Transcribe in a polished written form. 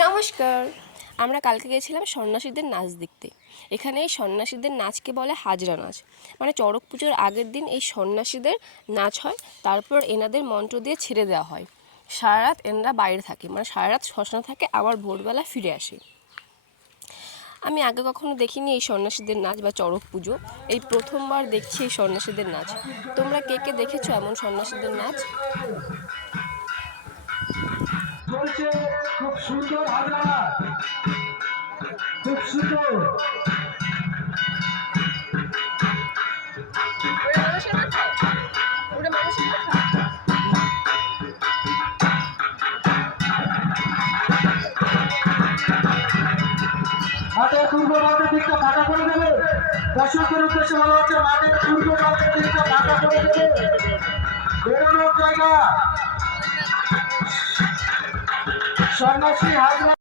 নমস্কার। আমরা কালকে গেছিলাম সন্ন্যাসীদের নাচ দেখতে। এখানে এই সন্ন্যাসীদের নাচকে বলে হাজরা নাচ। মানে চড়ক পুজোর আগের দিন এই সন্ন্যাসীদের নাচ হয়, তারপর এনাদের মন্ত্র দিয়ে ছেড়ে দেওয়া হয়। সারা রাত এনারা বাইরে থাকে, মানে সারা রাত শ্মশানে থাকে, আবার ভোরবেলা ফিরে আসে। আমি আগে কখনো দেখিনি এই সন্ন্যাসীদের নাচ বা চড়ক পুজো, এই প্রথমবার দেখছি এই সন্ন্যাসীদের নাচ। তোমরা কে কে দেখেছো এমন সন্ন্যাসীদের নাচ? চলছে খুব সুন্দর হাজরা, খুব সুন্দর। মাঠের পূর্ব প্রান্তের দিকটা ফাঁকা করে দেবে। দর্শকদের উদ্দেশ্যে বলা হচ্ছে মাঠের পূর্ব প্রান্তের দিকটা ফাঁকা করে দেবে। বেরোনোর জায়গা সন্ন্যাসী হাজরা।